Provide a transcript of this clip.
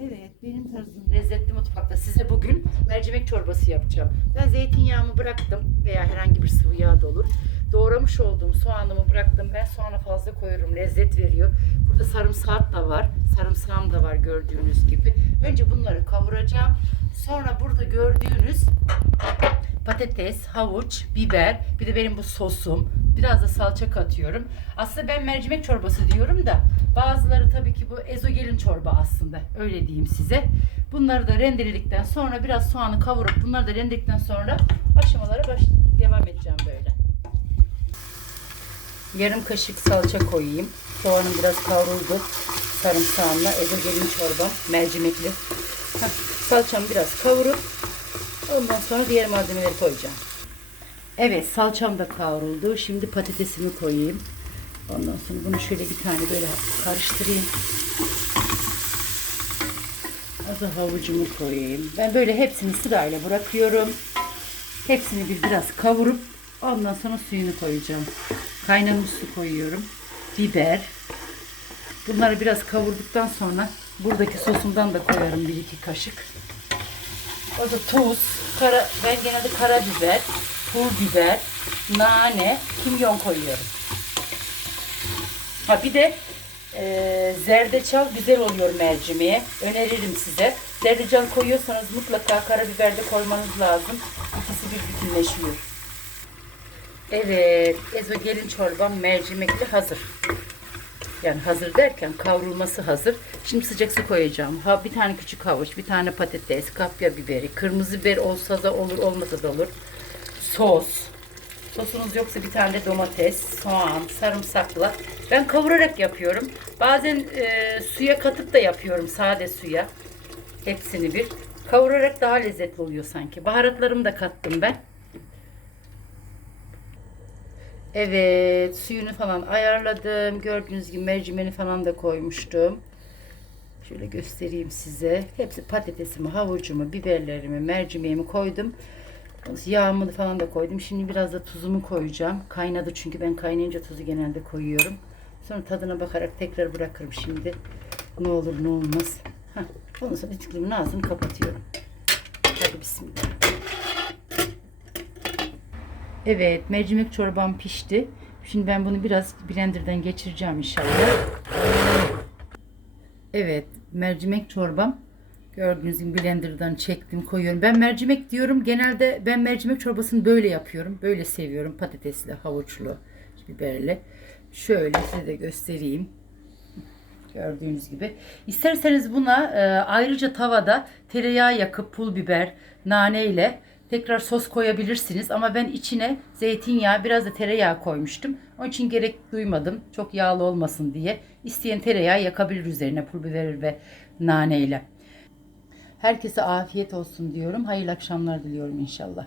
Evet, benim tarzım lezzetli mutfakta size bugün mercimek çorbası yapacağım. Ben zeytinyağımı bıraktım veya herhangi bir sıvı yağ da olur. Doğramış olduğum soğanımı bıraktım. Ben soğanı fazla koyuyorum, lezzet veriyor. Burada sarımsak da var, sarımsağım da var gördüğünüz gibi. Önce bunları kavuracağım. Sonra burada gördüğünüz patates, havuç, biber, bir de benim bu sosum. Biraz da salça katıyorum. Aslında ben mercimek çorbası diyorum da bazıları tabii ki bu ezogelin çorba aslında. Öyle diyeyim size. Bunları da rendeledikten sonra biraz soğanı kavurup bunları da rendeledikten sonra aşamalara baş devam edeceğim böyle. Yarım kaşık salça koyayım. Soğanım biraz kavruldu. Sarımsağımla ezogelin çorbam mercimekli. Heh, salçamı biraz kavurup Ondan sonra diğer malzemeleri koyacağım. Evet salçam da kavruldu. Şimdi patatesimi koyayım. Ondan sonra bunu şöyle bir tane böyle karıştırayım. Az da havucumu koyayım. Ben böyle hepsini sırayla bırakıyorum. Hepsini bir biraz kavurup ondan sonra suyunu koyacağım. Kaynamış su koyuyorum. Biber. Bunları biraz kavurduktan sonra buradaki sosumdan da koyarım bir iki kaşık. O da tuz, kara, ben genelde karabiber, pul biber, nane, kimyon koyuyorum. Ha bir de e, zerdeçal güzel oluyor mercimeğe. Öneririm size. Zerdeçal koyuyorsanız mutlaka karabiber de koymanız lazım. İkisi bir bütünleşiyor. Evet, ezogelin çorbam mercimekli hazır. Yani hazır derken kavrulması hazır. Şimdi sıcak su koyacağım. Ha bir tane küçük havuç, bir tane patates, kapya biberi, kırmızı biber olsa da olur, olmasa da olur. Sos. Sosunuz yoksa bir tane de domates, soğan, sarımsakla. Ben kavurarak yapıyorum. Bazen e, suya katıp da yapıyorum sade suya. Hepsini bir. Kavurarak daha lezzetli oluyor sanki. Baharatlarımı da kattım ben. Evet, suyunu falan ayarladım. Gördüğünüz gibi mercimeğini falan da koymuştum. Şöyle göstereyim size. Hepsi patatesimi, havucumu, biberlerimi, mercimeğimi koydum. Yağımı falan da koydum. Şimdi biraz da tuzumu koyacağım. Kaynadı çünkü ben kaynayınca tuzu genelde koyuyorum. Sonra tadına bakarak tekrar bırakırım şimdi. Ne olur ne olmaz. Heh. Ondan sonra tıklımın ağzını kapatıyorum. Hadi bismillah. Evet, mercimek çorbam pişti. Şimdi ben bunu biraz blenderdan geçireceğim inşallah. Evet, mercimek çorbam. Gördüğünüz gibi blenderdan çektim, koyuyorum. Ben mercimek diyorum. Genelde ben mercimek çorbasını böyle yapıyorum. Böyle seviyorum. Patatesli, havuçlu, biberli. Şöyle size de göstereyim. Gördüğünüz gibi. İsterseniz buna e, ayrıca tavada tereyağı yakıp pul biber, nane ile tekrar sos koyabilirsiniz. Ama ben içine zeytinyağı biraz da tereyağı koymuştum. Onun için gerek duymadım. Çok yağlı olmasın diye. İsteyen tereyağı yakabilir üzerine pul biber ve nane ile. Herkese afiyet olsun diyorum. Hayırlı akşamlar diliyorum inşallah.